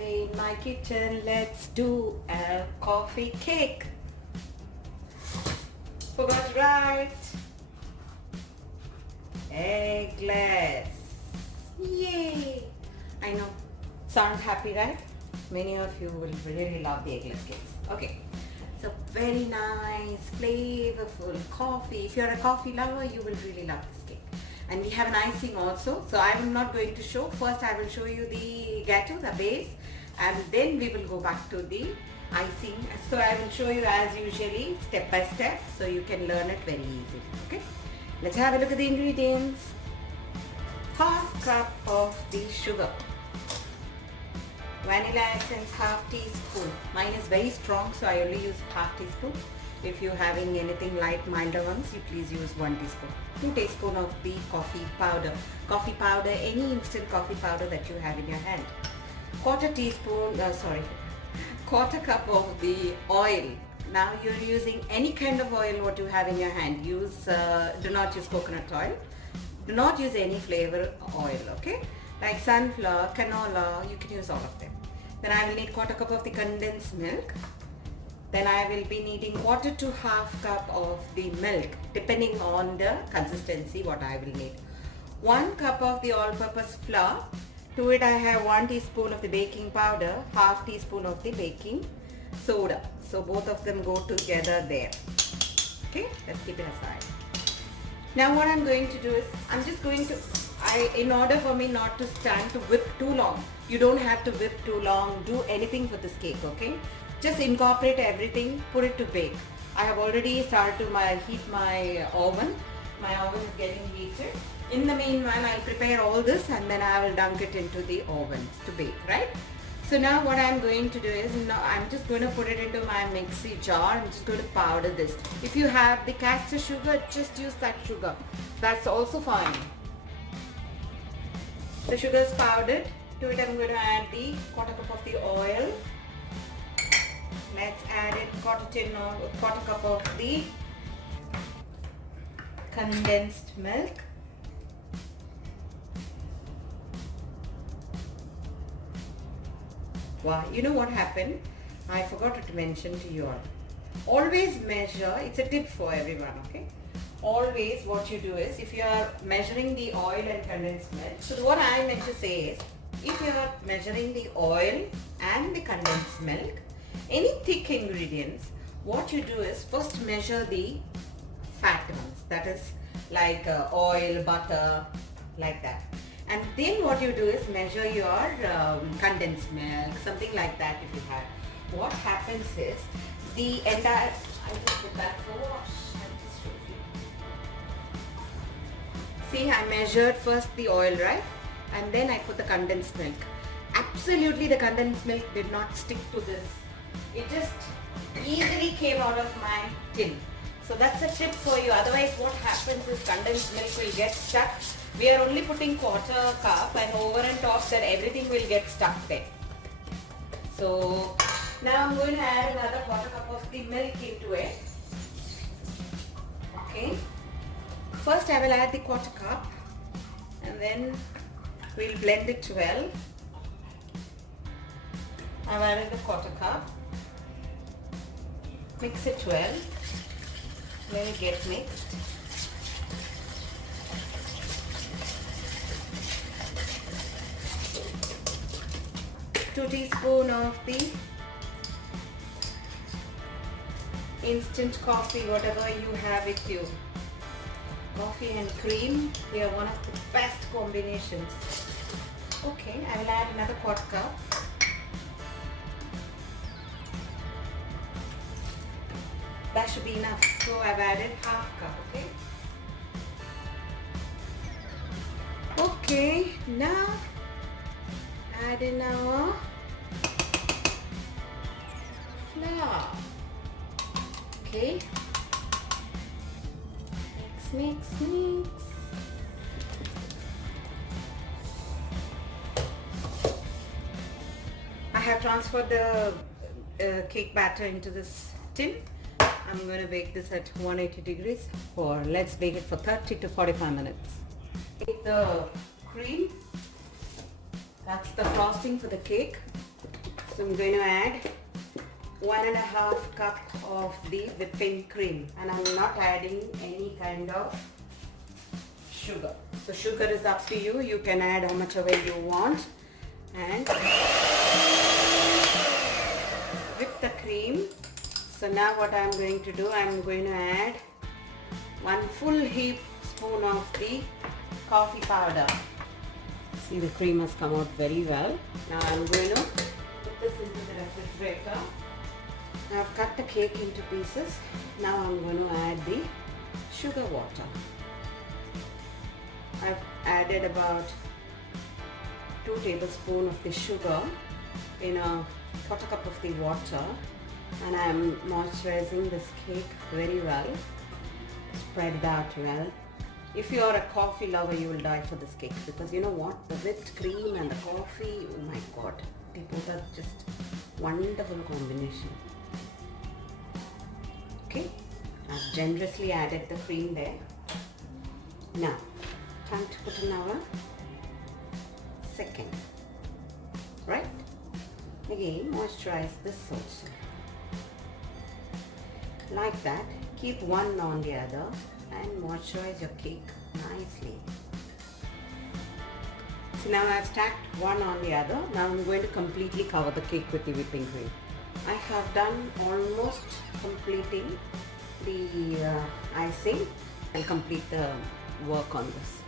Today in my kitchen, let's do a coffee cake. Forgot right. Eggless. Yay! I know. Sound happy, right? Many of you will really love the eggless cakes. Okay. So very nice, flavorful coffee. If you're a coffee lover, you will really love this cake. And we have an icing also. So I'm not going to show. First I will show you the gâteau, the base. And then we will go back to the icing. So I will show you as usually, step by step. So you can learn it very easily. Okay. Let's have a look at the ingredients. Half cup of the sugar. Vanilla essence, half teaspoon. Mine is very strong, so I only use half teaspoon. If you're having anything light, milder ones, you please use 1 teaspoon. 2 teaspoon of the coffee powder. Coffee powder, any instant coffee powder that you have in your hand. Quarter cup of the oil. Now you're using any kind of oil what you have in your hand. Do not use coconut oil. Do not use any flavor oil, okay? Like sunflower, canola, you can use all of them. Then I will need quarter cup of the condensed milk. Then I will be needing quarter to half cup of the milk, depending on the consistency what I will need. 1 cup of the all-purpose flour. To it I have 1 teaspoon of the baking powder, half teaspoon of the baking soda. So both of them go together there. Okay, let's keep it aside. Now what I'm going to do is, I'm just going to, in order for me not to stand to whip too long, you don't have to whip too long, do anything for this cake, okay? Just incorporate everything, put it to bake. I have already started to heat my oven. My oven is getting heated. In the meanwhile, I'll prepare all this and then I will dunk it into the oven to bake, right? So now what I'm going to do is, I'm just going to put it into my mixie jar. I'm just going to powder this. If you have the caster sugar, just use that sugar. That's also fine. The sugar is powdered. To it I'm going to add the quarter cup of the oil. Let's add it quarter cup of the condensed milk. Wow, you know what happened? I forgot to mention to you all. Always measure, it's a tip for everyone, okay? Always what you do is, if you are measuring the oil and condensed milk, so what I meant to say is, if you are measuring the oil and the condensed milk, any thick ingredients, what you do is first measure the fat ones, that is like oil, butter, like that. And then what you do is measure your condensed milk, something like that if you have. What happens is, the entire, I just put that for wash. See, I measured first the oil, right? And then I put the condensed milk. Absolutely the condensed milk did not stick to this. It just easily came out of my tin. So that's a tip for you. Otherwise what happens is condensed milk will get stuck. We are only putting quarter cup and over and top that everything will get stuck there. So now I'm going to add another quarter cup of the milk into it. Okay. First I will add the quarter cup and then we'll blend it well. I've added the quarter cup. Mix it well. Let it get mixed. Two teaspoons of the instant coffee, whatever you have with you. Coffee and cream, they are one of the best combinations. Okay, I will add another quarter cup. That should be enough. So I've added half cup, okay? Okay, now add in our flour. Okay. Mix. I have transferred the cake batter into this tin. I'm going to bake this at 180 degrees for, let's bake it for 30 to 45 minutes. Take the cream. That's the frosting for the cake. So I'm going to add 1.5 cup of the whipping cream, and I'm not adding any kind of sugar. So sugar is up to you. You can add how much ever you want. And whip the cream. So now what I'm going to do, I'm going to add 1 full heap spoon of the coffee powder. See, the cream has come out very well. Now I'm going to put this into the refrigerator. Now I've cut the cake into pieces. Now I'm going to add the sugar water. I've added about 2 tablespoons of the sugar in a quarter cup of the water, and I'm moisturizing this cake very well. Spread that well. If you are a coffee lover, you will die for this cake, because you know what? The whipped cream and the coffee, oh my god, they both are just wonderful combination. Okay, I've generously added the cream there. Now, time to put in our second, right? Again, moisturize this also. Like that, keep one on the other and moisturize your cake nicely. So now I've stacked one on the other. Now I'm going to completely cover the cake with the whipping cream. I have done almost completing the icing. I'll complete the work on this.